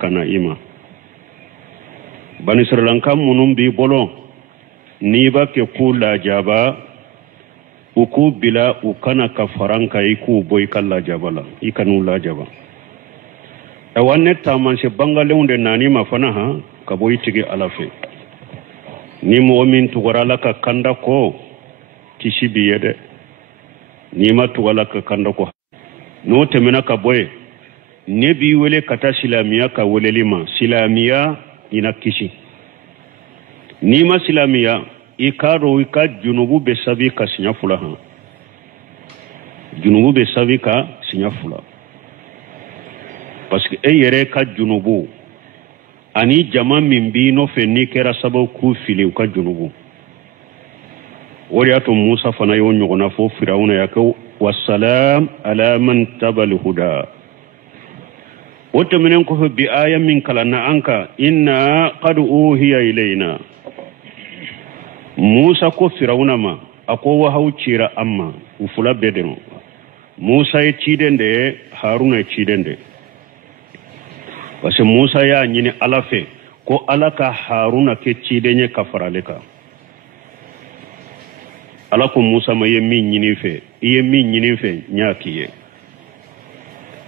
kana ima bani Sri Lanka munum bi bolo ni ba ke kula jaba uku bila ukana ka faranka iku boy kala jabala ikanu la jaba e wanne taman se bangaleunde nani ma fana ha ka boy tigi alafe ni mu'min tugara ka kanda ko tishibi yede ni ma tugala ka kanda ko no temena ka boy ne bi wele kata silamiya ka wele lima silamiya ina kishi ni ma silamiya ikaro ika junubu be sabi ka sinya fula ha junubu be sabi ka sinya fula parce que yere ka junubu ani jama min bi no fe ni kera sabo ku fili ka junubu wori ato Musa fana yo nyogona fo Firauna yako wassalam ala man tabal huda wata minen ko bi aya min kala na anka inna qad uhiya ilaina Musa ko Firauna ma ako wa haucira amma ufula bedeno Musa ya cidende Haruna ya cidende wase Musa ya nyini alafe ko alaka Haruna ke cidenye kafaraleka alako Musa ma ye min nyini fe nyakiye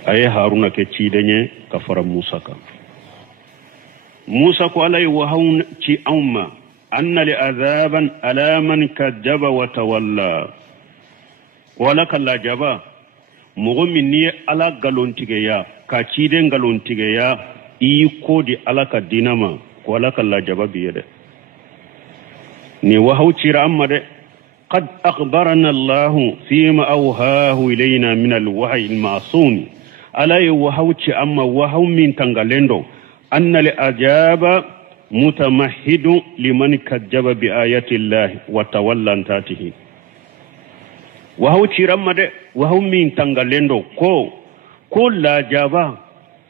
aye Haruna ke cidenye kafara Musa ka Musa ko alay wa haun ci amma anna li azaban ala man kadzaba wa tawalla wala kala jaba mu'min ni ala galontige ya ka ciden galontige ya i kodi ala ka dinama wala kala jaba biyade ni wa haucira amma de قد أخبرنا الله فيما أوهاه إلينا من الوحي المعصوم ألا وهوش أما وهو من تنغالندو أن الأجاب متمهد لمن كذب بآيات الله وتولى انتاته وهوش رمد وهو من تنغالندو كو لا جابا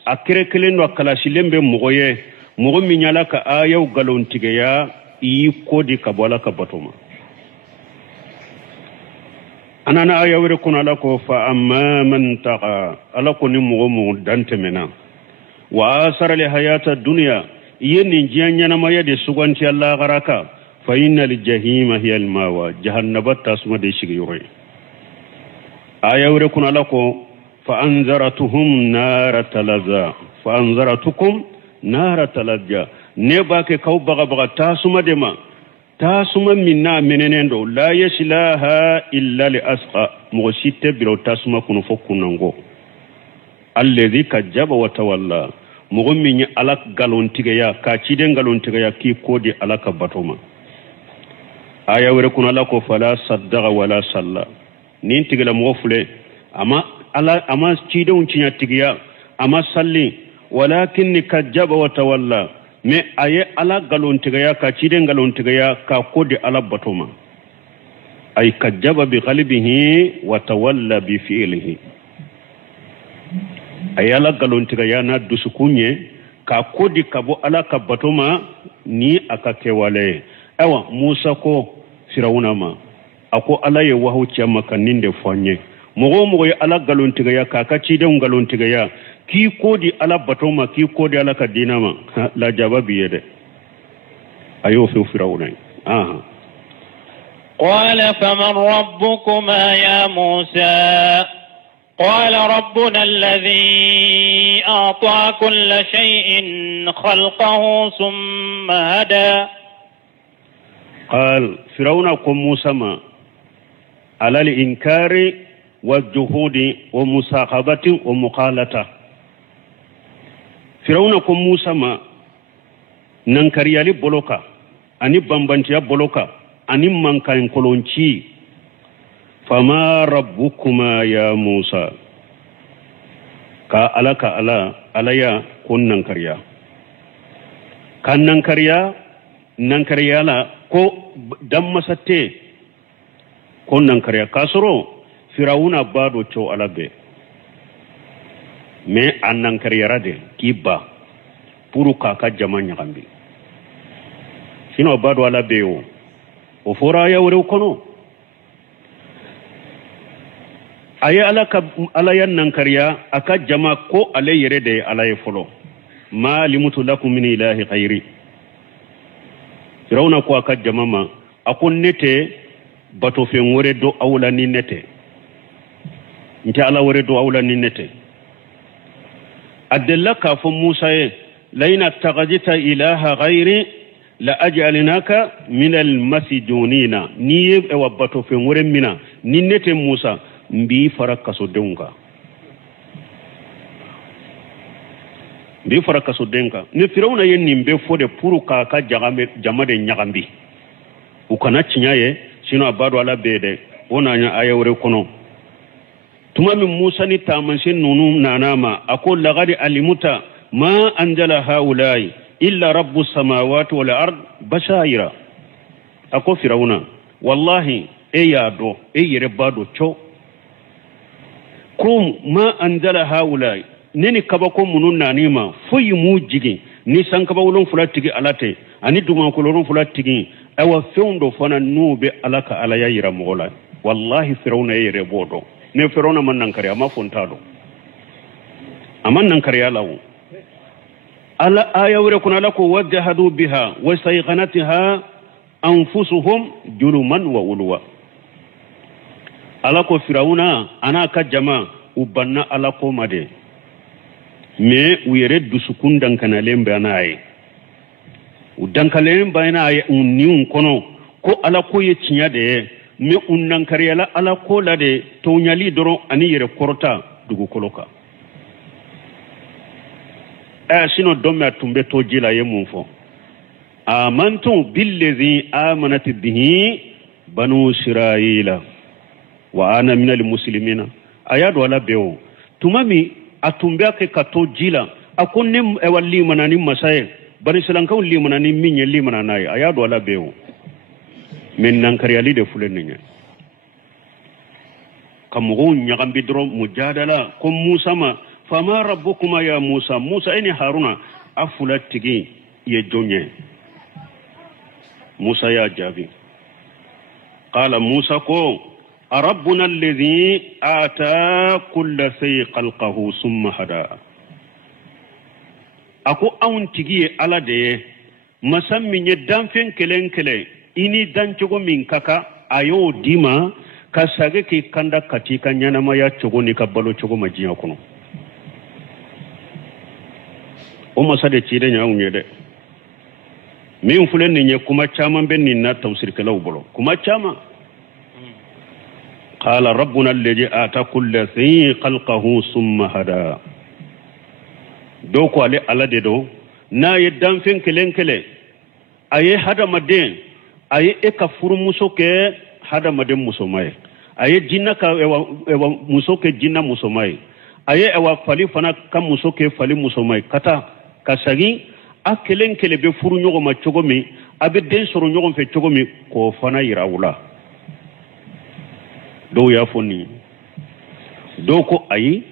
أكركلندو أكلاسلين بمغوية مغمين يلاك آية وغلون تغيا إيكو دي كبوالك بطوما أنا آية وركنا لكو فأما من تقى ألكو نمغمو دانتمنا وآثر لحياة الدنيا ينجيان ينما يدي سوغانتي الله غراكا فإن الجحيم هي الماوى جهنبت تسمى دي شغيوري آية وركنا لكو فأنذرتكم نار تلظى نباك كو بغا تاسما ديما تاسما منا مننندو لا يسلاها إلا لأسقى مغسيت بلو تاسما كنو فكننغو الذي كجب وتولى مغمي على غالون تيغيا كاتشيدن غالون تيغيا كي كودي على كباتوما آية وركنا لكو فلا صدق ولا صلى نين تيغلا مغفلة أما تشيدون تيغيا تيغيا أما صلي ولكن كجب وتولى me aye ala galon tigaya ka ciden galon tigaya ka kodi ala batoma ay kajaba bi qalbihi wa tawalla bi fi'lihi ay ala galon tigaya na dusukunye ka kodi kabo ala ka batoma ni aka kewale awa Musa ko Firauna ma ako ala ye wahu ciyama kaninde fonye mogo ye ala galon tigaya ka ciden galon tigaya ki kodi ala batoma ki kodi ala ka dinama la jawabi yede ayo fi Firauna قال فمن ربكما يا موسى قال ربنا الذي أعطى كل شيء خلقه ثم هدى قال فرعون قم موسى ما على الإنكار والجهود ومصاحبة ومقالة فرعون قم موسى ما ننكريالي بلوكا أني بمبنتيا بلوكا أني منكاين كولونشي فما ربكما يا موسى ka ala alaya kun nankariya kan nankariya la ko dan masatte kun nankariya kasoro firawuna bado cho alabe me an nankariya rade kiba puru ka jamanya kambi sino bado alabe o fora ya wure kono aye alaka alayan nankariya aka jama ko ale yere de alaye folo ما علمت لكم من إله غيري فرعون ko aka jamama akon nete bato fe ngore do awla ni nete nti ala wore do awla ni nete adallaka fa musa laina taqajita ilaha ghairi la aj'alnaka min al-masjunina ni e wabato fe ngore mina ni nete musa mbi farakaso denga mbi farakaso denga ni firawna yen nimbe fode puru ka jamade nyagambi ukana cinyaye sino abado ala bede ona nya ayawre kono tuma min musa ni tamansin nunu nanama akol lagadi alimuta ma anjala haulai illa rabbus samawati wal ard bashaira ako firawna wallahi eyado eyere bado cho kum ma anjala haulai neni kabako munun nanima foyi mujigi ni sankaba wolon fulatigi alate ani duma ko lorun fulatigi awa fewndo fana nube alaka alaya yira mogola wallahi firawna yere bodo ne firawna man nankari ama fontado aman nankari alawo ala aya wure kuna lako wajhadu biha wa sayqanatiha anfusuhum juluman wa ulwa alako firawna anaka jama ubanna alako made me uyere dusukun dankana lembe anaye udankalen bayna ay unniun kono ko ala ko ye cinya de me unnan kariyala ala ko la de to nyali doro ani yere korta dugu koloka sino domme tumbe to jila ye mun fo amantu billazi amanat bihi banu israila wa ana minal muslimina ayadu ala bewo tumami atumbe ke kato jila akonne e walli manani masaye bani salankaw limanani minye limananaye ayadu ala bewo men nankari ali de fuleninya kamugo nyagambi dro mujadala ko musa ma fama rabbukuma ya musa musa ini haruna afula tigi ye jonye musa ya jabi qala musa ko rabbuna alladhi ata kull shay khalqahu summa hada ako awun tigi ala de masammi nye danfen kelenkele ini dancogo min kaka ayo dima ka sage ki kanda katika nyana maya cogo ni ka balo cogo majiya kono o masade cide nya unye de min fulen ni nye kuma chama ben ni na tawsir kala bolo kuma chama qala rabbuna alladhi ata kull shay khalqahu summa hada do ko ale alade do na ye danfen kelenkele aye hada maden aye eka furu muso ke hada maden muso mai aye jinna ka ewa muso ke jinna muso mai aye ewa fali fana ka muso ke fali muso mai kata kasagi akelen kele be furu nyogo ma chogo mi abe den soro nyogo fe chogo mi ko fana yirawula do ya foni do ko ayi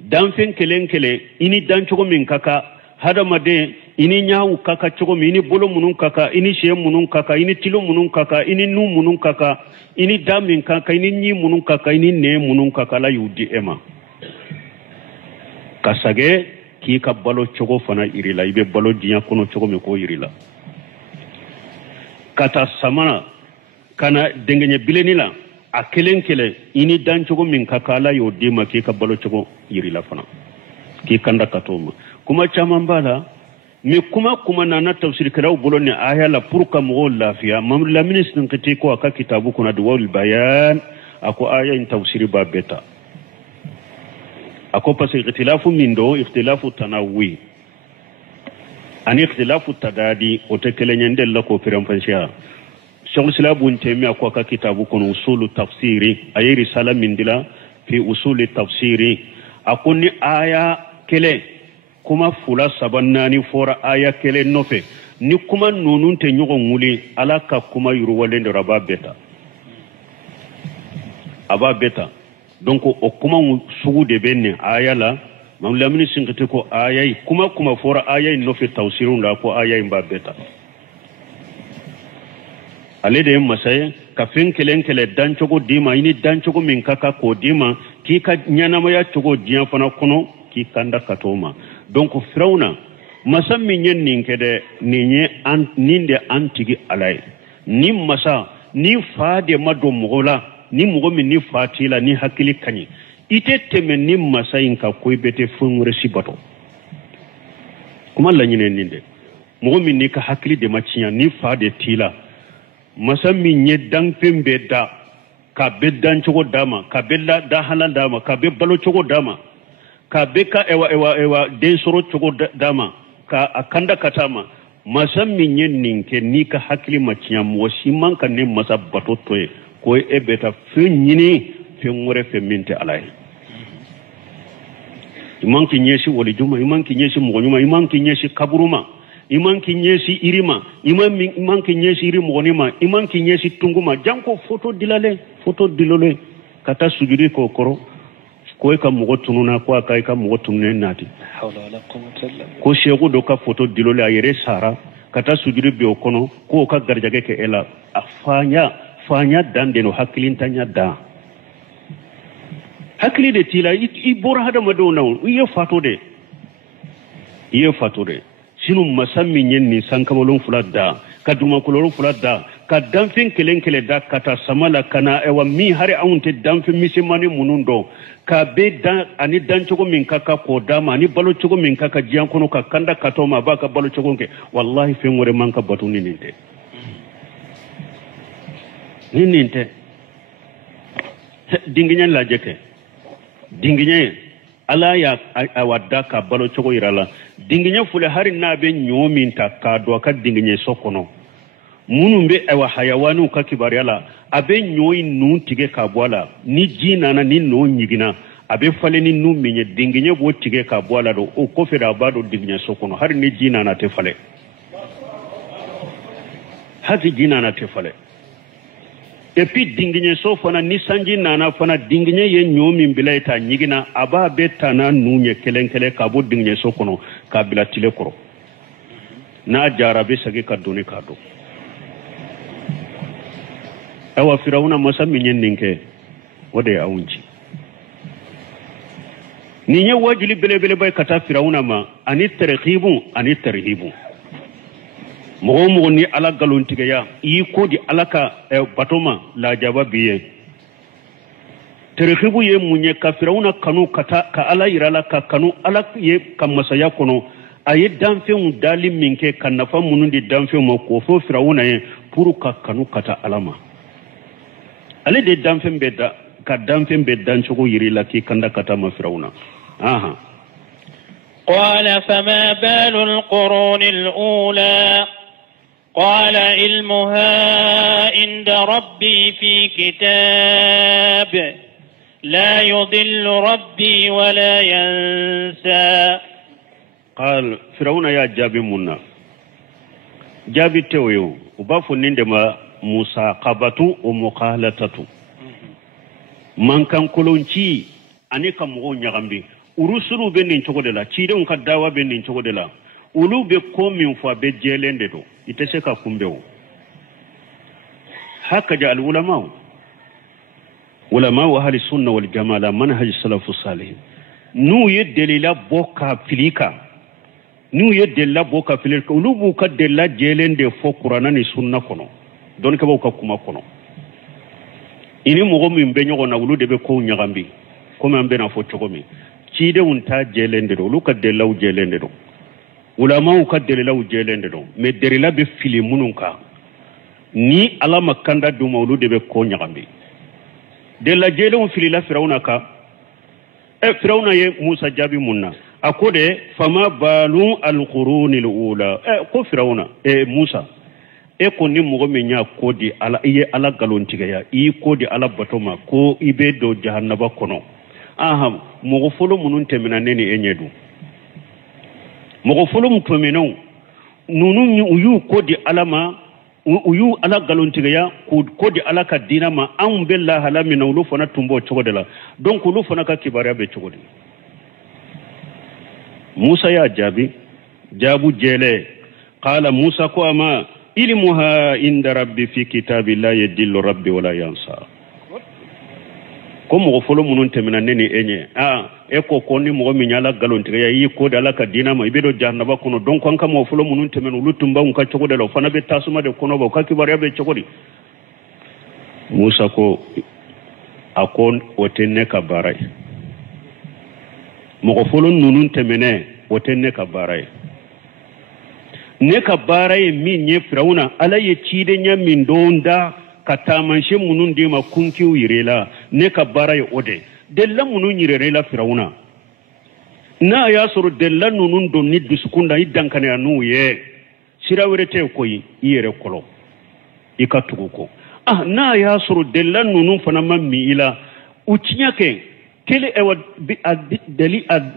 danfen kelen kele ini dan chogo min kaka hada maden ini nyawu kaka chogo mi ini bolo munun kaka ini she munun kaka ini tilo munun kaka ini nu munun kaka ini damin kaka ini nyi munun kaka ini ne munun kaka la yudi ema kasage ki ka balo chogo fana irila ibe balo dinya kono chogo mi ko irila kata samana kana dengenye bilenila akelen kele ini dan chogo min kaka la yudi ma ki ka balo chogo irila fana ki kanda katoma kuma chamambala me kuma nana tafsir karaw bolone aya la pour ka mo lafiya mam la ministre ngati ko aka kitabu kuna duwal bayan ako aya in tafsir ba beta ako pas ikhtilafu min do ikhtilafu tanawi ani ikhtilafu tadadi o tekelen ndel la ko firam fansha shawul silabun temi ako aka kitabu kuna usulu tafsiri ayi risala min dila fi usuli tafsiri akoni aya kele kuma fula sabannani fora aya kele nofe ni kuma nunun te nyogo nguli alaka kuma yuru walende rababeta ababeta donc o kuma sugu de benne aya la mamlamini singate ko aya kuma fora aya nofe tawsirun la ko aya mbabeta ale de masay ka fen kele dan chogo dima ini dan chogo min kaka ko dima ki ka nyana maya chogo dian fana kono ki kanda katoma donc firawna masa min ye nin kɛ dɛ nin ye nin de an tigi ala ye ni masa ni fa de ma don mɔgɔ la ni mɔgɔ min ni fa t'i la ni hakili ka ɲi i tɛ tɛmɛ ni masa in ka ko i bɛ tɛ fɛn wɛrɛ si bato kuma laɲini nin dɛ mɔgɔ min n'i ka hakili de ma tiɲɛ ni fa de t'i la masa min ye danfɛn bɛɛ da ka bɛ dan cogo d'a ma ka bɛ dahala d'a ma ka bɛ balo cogo d'a ma ka bɛ ka ewa den sɔrɔ cogo d'a ma ka a kanda ka taa ma masa min ye nin kɛ n'i ka hakili ma tiɲɛ mɔgɔ si man ka ne masa bato to ye ko e bɛ taa fɛn ɲini fɛn wɛrɛ fɛ min tɛ ala ye i man k'i ɲɛsin waliju ma i man k'i ɲɛsin mɔgɔ ɲuman i man k'i ɲɛsin kaburu ma i man k'i ɲɛsin iri ma i man k'i ɲɛsin iri mɔgɔnin ma i man k'i ɲɛsin tungu ma janko foto dilolen ka taa sujudi k'o kɔrɔ ko e ka mɔgɔ tununa ko a ka i ka mɔgɔ tununen naati ko seku dɔ ka foto dilolen a yɛrɛ sara ka taa sujudi bi o kɔnɔ k'o ka garijɛgɛ kɛ e la a fanya dan de no hakilintanya dan hakili de t'i la i bɔra hadamadenw na i ye fato de sinu masa min ye nin sankamalon fila da ka dumakolon fila da ka danfɛn kelen kelen da ka taa sama la ka na ewa min hari anw tɛ danfɛn misɛnmanin minnu dɔn ka bɛ dan ani dancogo min ka kan k'o d'a ma ani balo cogo min ka kan diɲɛ kɔnɔ ka kanda ka tɔ ma a b'a ka balo cogo kɛ walahi fɛn wɛrɛ man ka bato ni nin tɛ ni nin tɛ dingiɲɛ lajɛ kɛ dingiɲɛ ala y'a da ka balo cogo yira la dingiɲɛ fule hari n'a bɛ ɲɔ min ta k'a don a ka dingiɲɛ so kɔnɔ minnu bɛ hayawaniw ka kibaruya la a bɛ ɲɔ in nun tigɛ k'a bɔ a la ni ji nana ni n'o ɲigina a bɛ falen ni nun min ye dingiɲɛ b'o tigɛ k'a bɔ a la o kɔfɛ de a b'a don dingiɲɛ so kɔnɔ hari ni ji nana a tɛ falen hali ji nana a tɛ falen et puis dingiɲɛ so fana ni sanji nana fana dingiɲɛ ye ɲɔ min bila ye ta ɲigina a b'a bɛ ta n'a nun ye kelen kelen k'a bɔ dingiɲɛ so kɔnɔ k'a bila tile kɔrɔ n'a jara a bɛ segin ka donni k'a don awa firawuna masa min ye nin kɛ o de ye anw ci nin ye wajuli belebeleba ye ka taa firawuna ma ani tarhibu ani tarhibu mɔgɔ o mɔgɔ ni ala ngalontigɛya i y'i ko di ala ka bato ma lajaba b'i ye tarhibu ye mun ye ka firawuna kanu ka ala yira la ka kanu ala ye ka masaya kɔnɔ a ye danfɛnw dali min kɛ ka nafa minnu di danfɛnw ma k'o fɔ firawuna ye pour ka kanu ka taa ala ma ale de danfɛn bɛɛ da ka danfɛn bɛɛ dancogo yiri la k'i kanda ka taa ma firawuna قال فما بال القرون الأولى قال علمها عند ربي في كتاب لا يضل ربي ولا ينسى قال فرعون يا جابي منا جابي تويو وبافو نندما مساقبة ومقالتة من كان كلونشي أني كمغو نيغامبي urusuru be nin cogo de la cidenw ka dawa be nin cogo de la olu be ko min fɔ a be jɛlen de do i tɛ se ka kunbɛn o hakaja al ulama ahli sunna wal jamaa la manhaj salafu salih n'u ye delila bɔ ka fili kan olu b'u ka delila jɛlen de fɔ kuranna ni sunna kɔnɔ dɔnnikɛbaw ka kuma kɔnɔ i ni mɔgɔ min bɛ ɲɔgɔn na olu de bɛ kow ɲagami komi an bɛna fɔ cogo min cidenw ta jɛlen de do olu ka delilaw jɛlen de do ulamaw ka delilaw jɛlen de do mais derila bɛ fili minnu kan ni ala ma kanda d'u ma olu de bɛ ko ɲagami delila jɛlenw filila firawuna kan firawuna ye musa jaabi mun na a ko de fama balu alqurunil ula ko firawuna musa e ko ni mɔgɔ min y'a ko di ala i ye ala galontigɛya i y'i ko di ala bato ma ko i bɛ don jahannaba kɔnɔ mɔgɔ fɔlɔ minnu tɛmɛna ne ni e ɲɛ dun mɔgɔ fɔlɔ min tɛmɛnɛw ninnu u y'u ko di ala ma u y'u ala galontigɛya k'u ko di ala ka diinɛ ma anw bɛ lahala min na olu fana tun b'o cogo de la donc olu fana ka kibaruya bɛ cogo di musa y'a jaabi jaabu jɛlɛ qala musa ko a ma ilmuha inda rabbi fi kitabi la yadillu rabbi wala yansa ko mɔgɔ fɔlɔ minnu tɛmɛna ne ni e ɲɛ eko konni mo mi nyala galon tiga yi ko dala ka dina ma ibedo jahannaba kono donc an kam mo fulo munun temen ulutumba un ka cogode lo fana be tasuma de kono bo ka kibar yabe cogodi Musa ko akon wotenne ka baray mo ko fulo nunun temene wotenne ka baray ne ka baray min nye Firauna ala ye cide nya min donda katamanshe munun de ma kunki wirela ne ka baray ode della munun yirela Firauna na ya suru della nunun do ni duskunda idankane anu ye sirawrete koyi yere kolo ikatuko na ya suru della nunun fana mammi ila ucinyake kele ewa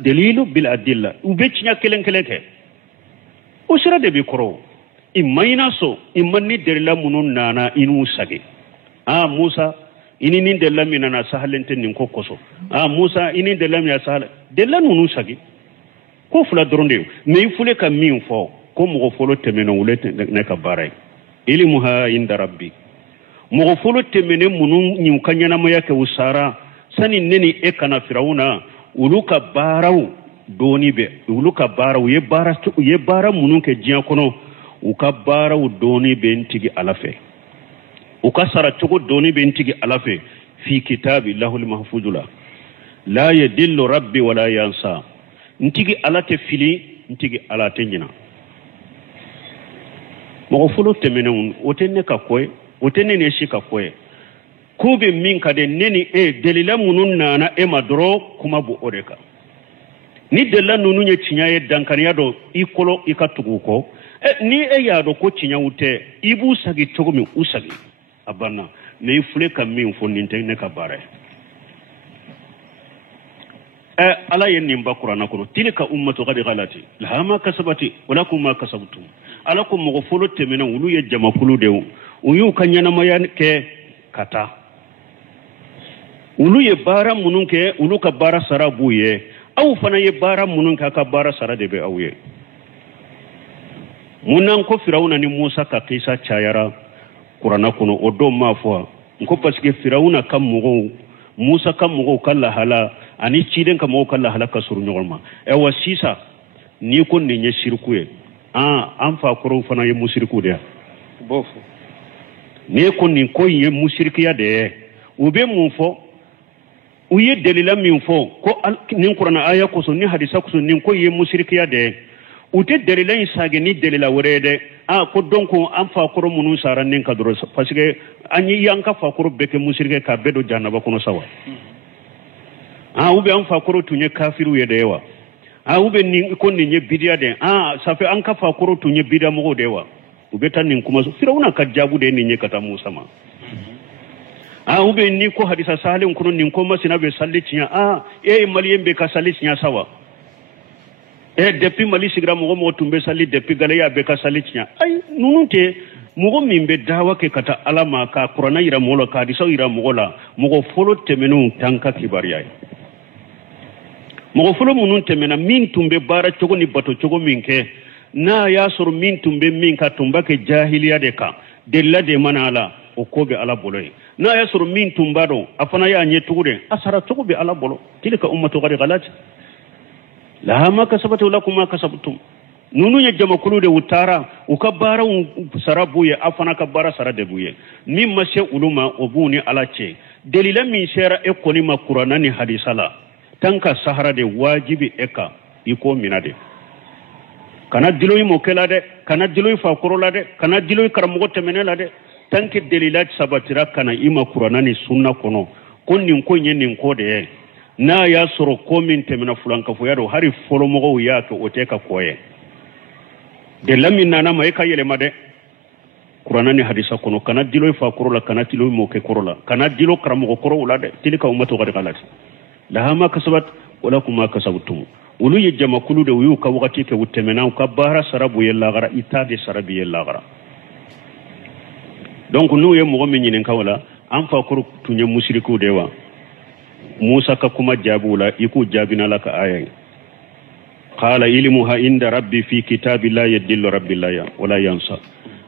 dalilu bil adilla ube cinya kelen ke usira de bi koro imayna so imanni della munun nana inu sage Musa ini nin della minana sahalente nin kokoso Musa ini della mi sahal della nunu sagi ko fula dronde me fule ka min fo ko mo folo temeno wulete ne ka baray ilmuha inda rabbi mo folo temene munun nyu kanyana mo yake usara sani neni e kana Firauna uluka baraw doni be uluka baraw ye bara munun ke jiya kono uka baraw doni be ntigi alafe ukasara chogo doni be ntigi alafe fi kitabi lahul mahfuzula la yadillu rabbi wala yansa ntigi alate fili ntigi alate nyina mo fulo temene otenne ka koy otenne ne shi ka koy kube min kade neni delila munun nana madro kuma bu odeka ni della nunu nye cinyaye dankaniya do ikolo ikatuguko ni yado ko cinyawute ibu sagi chogo mi usagi abana ne fule ka min fo ninte ne ka bare ala yenni ba qur'ana ko tilka ummatu qad ghalati laha ma kasabati walakum ma kasabtum alakum maghfulu temena wulu ye jama kulu de uyu kanyana mayan ke kata ulu ye bara munun ke ulu ka bara sarabu ye aw fana ye bara munun ka bara sara de be awye munan ko Firauna ni Musa ka kisa chayara Qur'ana kono odo ma fo ko parce que Firauna kam mugo Musa kam mugo kala hala ani ciden kam mugo kala hala ka suru nyolma e wasisa ni ko ni nye shirku ye an fa koro fana ye mushriku de bofu ne ko ni ko ye mushrikiya de ube mun fo uye delila min fo ko nin Qur'ana aya ko so ni hadisa ko so nin ko ye mushrikiya de ute delila isage ni delila werede ko donc an fa koro munun saran nin kadro parce que anyi yanka fa koro beke mushrike ka bedo janaba kono sawa ube an fa koro tunye kafiru ye dewa ube ni ko ni nye bidia de ça fait an ka fa koro tunye bidia mo dewa ube tan nin kuma Firauna ka jabu de ni nye kata Musa ma ube ni ko hadisa salin kono nin ko masina be salli tinya maliyen be ka salli tinya sawa depuis mali sigra mo tumbe sali depuis galaya be ka sali tinya nununte mo mimbe dawa ke kata alama ka Qur'ana ira mo ka di so ira mo la mo folo temenu tanka kibariya mo folo munun temena min tumbe bara chogo ni bato chogo minke na ya sur min tumbe min ka tumba ke jahiliya de ka della de manala o ko be ala boloy na ya sur min tumbado afana ya nyetugude asara chogo be ala bolo tilka ummatu qad ghalat laha ma kasabatu lakum ma kasabtum nunu ya jama kulu de utara ukabara sarabu ya afana kabara sarade buye mimma she uluma obuni alache delila min shera e koni ma Qur'ana ni hadisala tanka sahara de wajibi eka iko minade kana diloy mo kelade kana diloy fa korolade kana diloy karamugo temenelade tanke delila sabatira kana ima Qur'ana ni sunna kono konni ko nyen ko de na ya soro komin temena fulanka fo yaro hari folo mogo ya to oteka koye de lamina na mai kayele made Qur'ana ni hadisa kono kana dilo fa korola kana tilo mo ke korola kana dilo karamo korola de tilka ummatu qad qalat laha ma kasabat wala kuma kasabtum ulu yajma kulu de yu ka wakati ke wutemena ka bara sarabu yella gara itade sarabi yella gara donc nu ye mo min nyinen kawala an fa koro tunye mushriku dewa Musa ka kuma jabula iku jabina laka ayan qala ilmuha inda rabbi fi kitabillah yadillu rabbi la wala yansa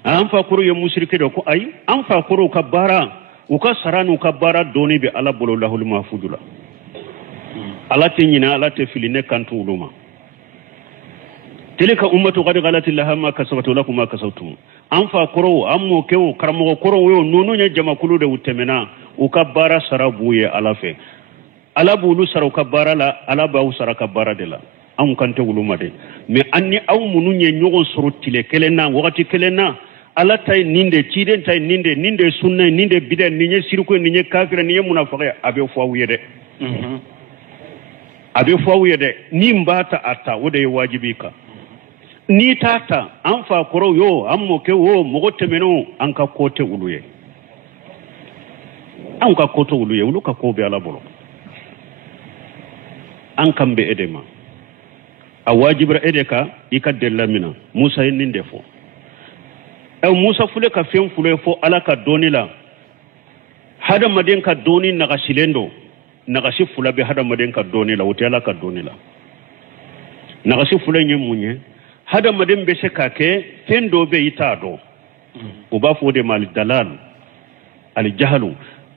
an fa kuru ya mushrike do ko ay an fa kuru kabara uka saranu kabara doni be ala bolo lahul mahfudula ala tinyina ala te filine kantu uluma tilka ummatu qad ghalat laha ma kasabatu lakum ma kasabtum anfa koro ammo kewo karamo koro yo nunu nya jama kulu de utemena ukabara sarabuye alafe ala bulu sara ukabara la ala ba usara kabara de la am kante uluma de me anni aw munu nye nyogo sorotile kelena wakati kelena ala tay ninde ciden tay ninde sunna ninde bida ninye sirko ninye kafira ninye munafiqa abe fo wuyede abe fo wuyede ni mbata ata wode wajibi ka ni tata an fa koro yo ammo ke wo mogo temeno an ka kote uluye an ka kote uluye uluka ko be ala bolo an kambe edema a wajibra edeka ikadde lamina musa ninde fo Musa fule ka fen fule fo ala ka doni la hada maden ka doni naga silendo naga si fula be hada maden ka doni la wote ala ka doni la naga si fule nye munye hada maden be se ka ke fen do be ita do o ba fo de mal dalal al jahlu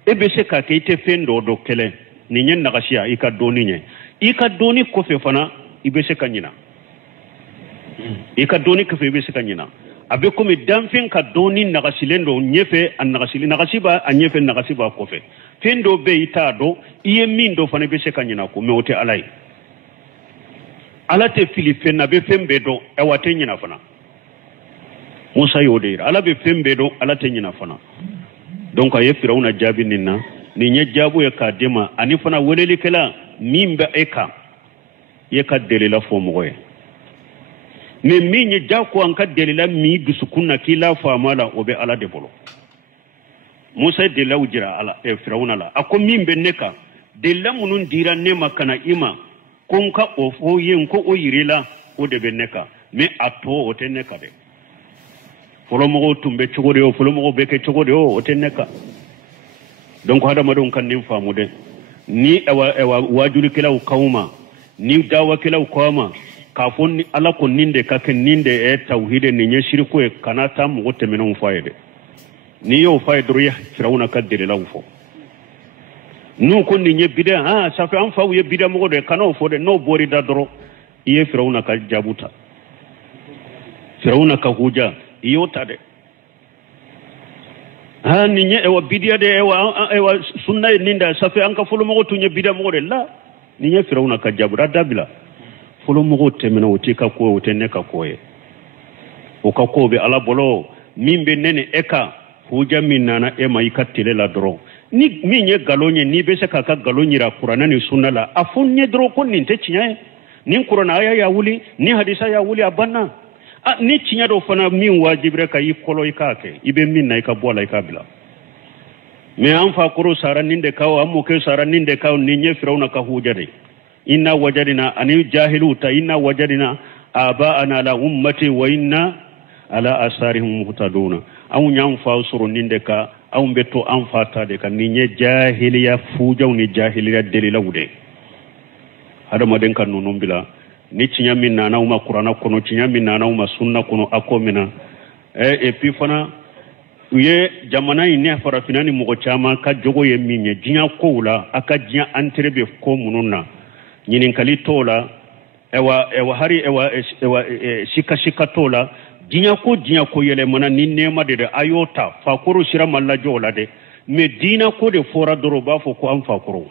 e be se ka ke ite fen do do kele ni nyen naga siya ika doni nye ika doni ko fe fana ibe se ka nyina ika doni ko fe be se ka nyina abe komi danfin ka doni nagasilendo nyefe an nagasili nagasiba an nyefe nagasiba kofe fendo be ita do iye min do fane be se kanyina ko mewote alai alate filifen na be fembe do e wate nyina fana musa yode ala be fembe do alate nyina fana donc aye firawuna jabi ninna ni nye jabu ya kadema ani fana weleli kala mimba eka ye ka delela fo moye mais minye jako an ka delila mi dusukunna kila famala obe ala de bolo musa de la ujira ala e firawuna la ako mimbe neka de la munun dira nema kana ima konka ofo yen ko o yirila o de be neka mais ato o te neka de folo mo tumbe chogode o folo mo beke chogode o te neka donc hada madon kan nim famude ni ewa wajuli kila ukawma ni dawa kila ukawma kafon ala ko ninde kake ninde e tawhide ni nye shirku e kanata mo temeno fayde ni yo faydo ya firawuna kadire la ufo nu ko ni nye bida ha safa an fawu ye bida mo de kana fo de no bori da doro iye firawuna ka jabuta firawuna ka huja iyo tade ha ni nye ewa bidia de ewa sunna ninda safa an ka fulu mo to nye bida mo de la ni nye firawuna ka jabuta dabila folo mogo temena o tika ko o tenne ka koye o ka ko be ala bolo mimbe nene eka huja minana e mai katile la dro ni minye galonye ni be se ka galonyira qur'ana ni sunna la afunye dro ko ni te chinya ni qur'ana aya ya wuli ni hadisa ya wuli abanna ni chinya do fana min wajibre ka yi kolo ikake ibe min na ka bola ikabila me an fa koro sara ninde kawo ammo ke sara ninde kawo ni nye firawna ka huja de inna wajadina ani jahiluta inna wajadina aba'ana la ummati wa inna ala asarihim muhtaduna aw nyam fa suru ninde ka aw beto an fata de kan ni jahiliya fujaw ni jahiliya delila wude hada maden kan nonon bila ni cinya min nana uma qur'ana kono cinya min nana uma sunna kono akomina e puis fana uye jamana ine fara finani mugo chama ka jogo ye minye jinya ko wula aka jinya antrebe ko mununa nyinin kali tola ewa hari ewa shika tola jinya ko yele mana ni nema de ayota fakuru shira malla jola de me dina ko de fora doro ba fo ko am fakuru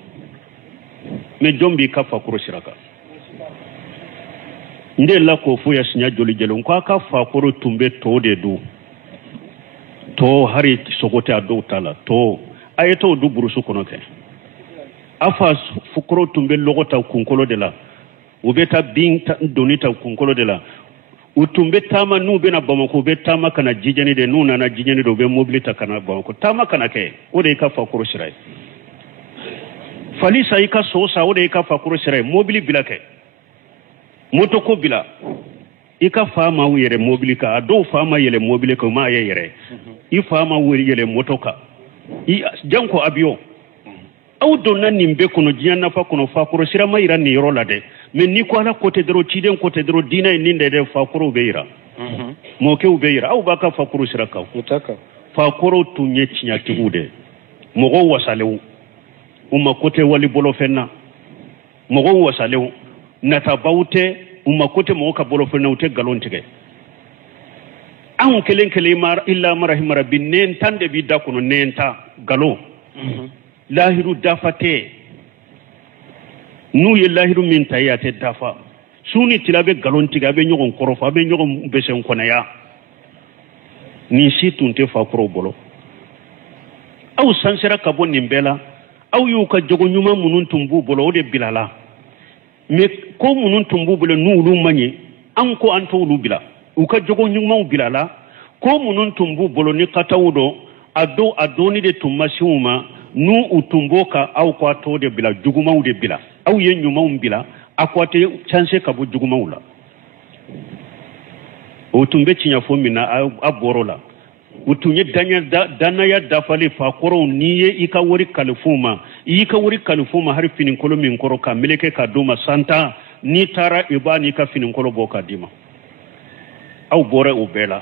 me jombi ka fakuru shiraka nde la ko fu ya sinya joli jelon ko aka fakuru tumbe to de du to hari sogote ado tala to ayeto du burusu kono ke afa fukro tumbe logota kunkolo de la ubeta binta donita kunkolo de la utumbe tama nu bena bamako be tama kana jijeni de nuna na jijeni do be mobilita kana bamako tama kana ke ode ka fakuro shirai falisa ika sosa ode ka fakuro shirai mobili bilake motoko bila ika fama wiyere mobilika ado fama yele mobilika ma yere I fama wiyere motoka I janko abiyo aw donna nimbe kono jiyanna fa kono fakuro sira mayira ni yoro lade men ni ko ala côté dro ciden côté dro dina ninde de fakuro beira mo ke ubeira aw baka fakuro sira ka utaka fakuro tunye chinya tigude mo go wasalew umma côté wali bolo fenna mogo wasalew nata bawte umma kote mogo ka bolo fo nawte galon tige an kelen kele mar illa marahim rabbi nen tande bi da kono nenta galo lahiru dafate nu ye lahiru min tayate dafa suni tilabe galon tiga be nyogon korofa be nyogon besen konaya ni situnte fa koro bolo aw sansera kabo nimbela aw yu ka jogo nyuma munun tumbu bolo de bilala me ko munun tumbu bolo nulu manyi an ko an to lu bila u ka jogo nyuma bilala ko munun tumbu bolo ni katawudo adoni de tumasiuma nu utumboka au kwa to de bila juguma de bila au ye nyuma bila akwate chance kabo juguma ula utumbe chinya fomina aborola utunye dana ya dafale fa koro niye ika wori kalifuma har finin kolo min koro ka meleke ka duma santa ni tara ibani ka finin kolo boka dima au bore ubela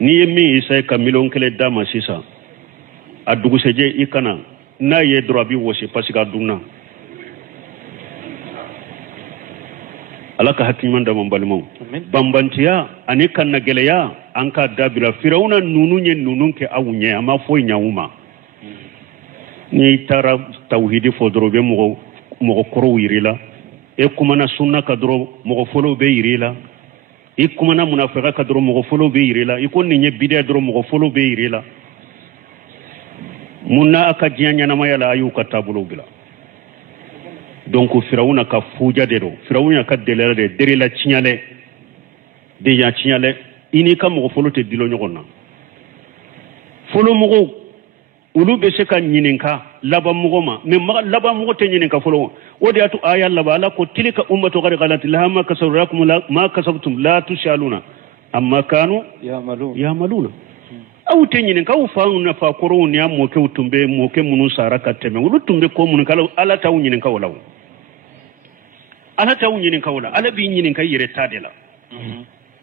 niye mi isa ka milon kele dama sisa adugu seje ikana na ye drobi wosi pasika dunna alaka hakiman da mambalmo bambantiya ani kan na geleya an ka dabira firawuna nunun ke awunye amma foy nyauma ni tara tauhidi fodrobe mo koro wirila e kuma na sunna ka dro mo folo be yirila e kuma na munafiqa ka dro mo folo be yirila e ko ni nye bid'a dro mo folo be yirila munna aka jianya na mayala ayu ka tabulo bila donc firawuna ka fuja dero firawuna ka delera de derela chinyale de ya chinyale ini ka mo folo te dilo nyogona folo mo ulu be se ka nyininka laba mo ma me laba mo te nyininka folo wodi atu aya laba la ko tilika ummatu qad qalat lahama kasawrakum la ma kasabtum la tushaluna amma kanu yamaluna aw te nyininka u fa na fa koro ni amo ke utumbe mo ke munu saraka teme ulu tumbe ko mun kala ala taw nyininka wala ala taw nyininka wala ala bi nyininka yire tadela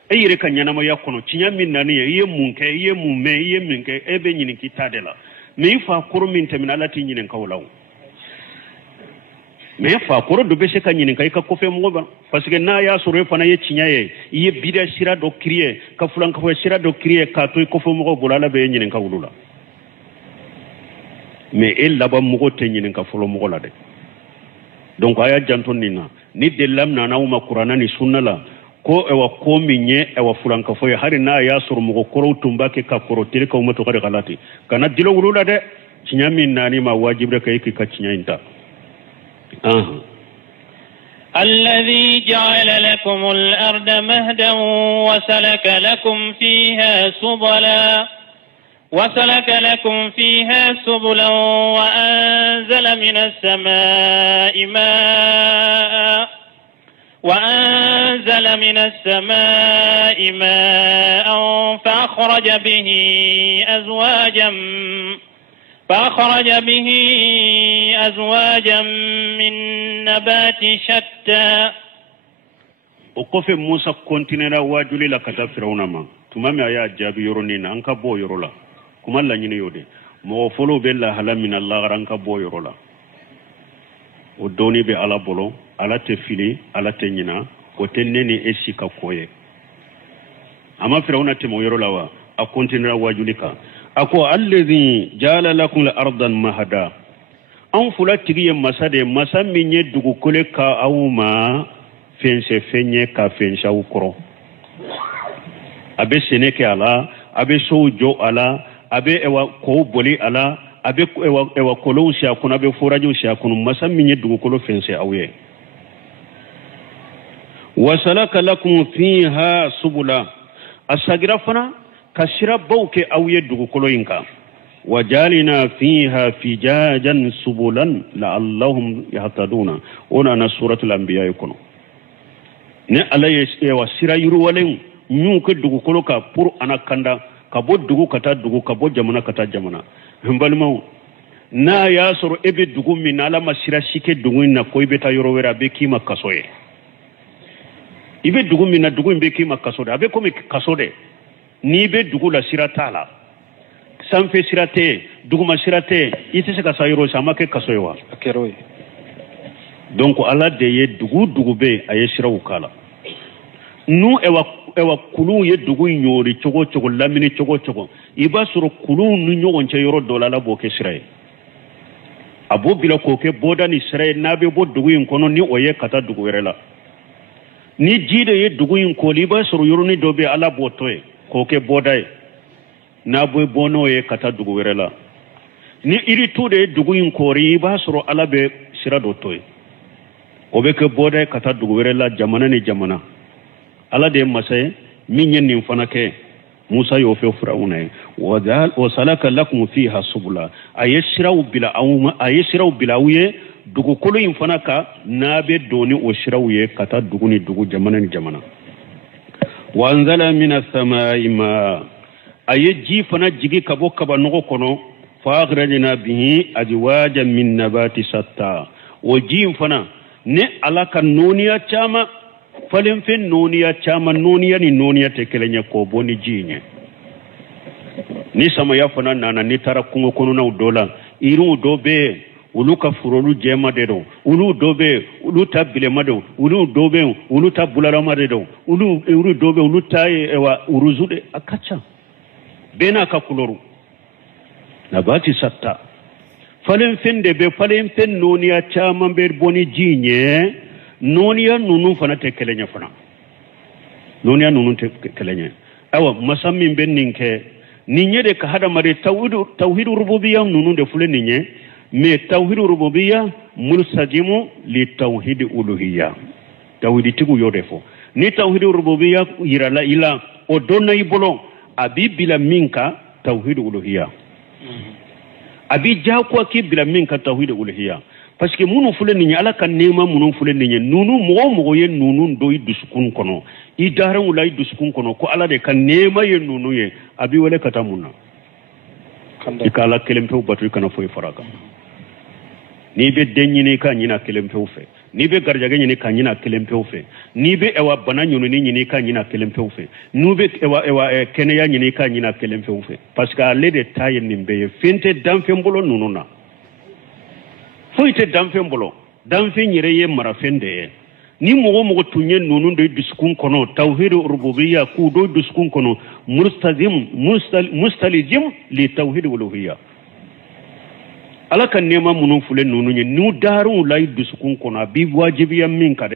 eyire kanyana ma yakono cinya min nani ye munke ye mumme ye minke ebe nyininki tadela me fa koro min temina ala ti nyininka wala me fa koro do be se ka nyininka ka ko fe mo ba parce que na ya soro fa na ye cinya ye bida sira do kriye ka fulan ka fo sira do kriye ka to ko fo mo bolala be nyininka wulula me el laba mo te nyininka folo mo la de donc aya janton nina ni de lamna na uma qur'ana ni sunna la ko ewa ko minye ewa fulan ka fo hari na ya soro mo koro tumba ke ka koro tele ka umato gari galati kana dilo wulula de cinya min nani ma wajibre ka yiki ka cinya inta الذي جعل لكم الأرض مهدا وسلك لكم فيها سبلا وأنزل من السماء ماء فأخرج به أزواجا من نبات شتى وقف موسى كونتينرا واجولي لكتا فرعون ما تمامي آيات جابي يرونين أنك بو يرولا كما الله نيني يودي مغفلو بالله هلا من الله غرانك بو يرولا ودوني بي على بولو على تفيني على تنينا وتنيني إشيكا كوي أما فرعون تمو يرولا أكونتينرا واجوليكا ako alladhi jala lakum al-ardan mahada an fula tigiye masade masaminye dugu kole ka awuma fense fenye ka fensha ukro abe seneke ala abe sojo ala abe ewa ko boli ala abe ewa kolo usia kuna abe forajo usia kuna masaminye dugu kolo fense awye wasalaka lakum fiha subula asagira fana kasira bauke awye dugu kolo inka wajalina fiha fijajan subulan la'allahum yahtaduna ona na suratul anbiya yukono ne alaye wasira yuru walen nyuke dugu kolo ka pour anakanda kabo dugu kata dugu kabo jamana kata jamana himbalmo na ya soro ebe dugu minala masira shike dugu na ko ibe ta yoro wera be kima kasoye ibe dugu mina dugu be kima kasode abe komi kasode ni be dugu la siratala sanfe sirate dugu ma sirate ite se ka sayro sama ke kasoywa akeroy donc ala de ye dugu be aye siraw kala nu ewa kulu ye dugu nyori cogo lamini cogo iba soro kulu nu nyogon ce yoro dola la boke siraye abo bila ko ke boda ni siraye nabe bo dugu in kono ni oye kata dugu were la ni jide ye dugu in ko liba soro yoro ni dobe ala botoye ko ke boda e nabo bono ye kata dugu were la ni iri tude dugu in kori iba soro ala be sira do toye obe ke boda kata dugu were la jamana ni jamana ala de masay min yen fana ke musa yo fe firauna wa salaka lakum fiha subula ayashraw bila wiye dugu kolo in fana ka nabe doni o shirawiye kata dugu ni dugu jamana ni jamana wa anzala minas samai ma ayji fana jigi kabo kaba nogo kono fa aghrajna bihi ajwajan min nabati satta o ji fana ne alaka noniya chama falen fen noniya chama noniya ni noniya te kelenya ko boni jinye ni sama ya fana nana ni tara kungo kono na dola iru dobe ulu ka furolu jema dedo ulu dobe ulu tabile mado ulu dobe ulu tabulala madedo ulu dobe ulu tai ewa uruzude akacha bena ka kuloru nabati satta falen fen de be falen fen noniya chama be boni jinye noniya nunu fana te kelenya fana noniya nunu te kelenya awa masammin ben ninke ninye de ka hada mare tauhid rububiyya nunu de fule ninye me tauhid rububiyya mulsajimu li tauhid uluhiyya tauhid tigu yodefo ni tauhid rububiyya yirala ila odonna ibolo abi bila minka tauhid uluhiyya abi jakwa ki bila minka tauhid uluhiyya parce que munu fule ni ala kan nema munu fule ni nunu mo ye nunu do idusukun kono I daran ulai duskun kono ko ala de kan nema ye nunu ye abi wala kata munna ikala kelempe batu kana foy faraka ni be denyi ni kan nyina kelempe fe ni be garjaga ni kan nyina kelempe fe ni be ewa bana nyunu ni kan nyina kelempe fe nu be ewa kenya ni kan nyina kelempe fe parce que ale de taye ni be finte damfe mbolo nunu na foyte damfe mbolo damfe nyire ye marafende ni mogo tunye nunu do diskun kono tauhid rububiyya ku do diskun kono mustalijim li tauhid uluhiyya ala kan nema munun fule nunu ni nu daru lay diskun kono bi wajibiyan min kade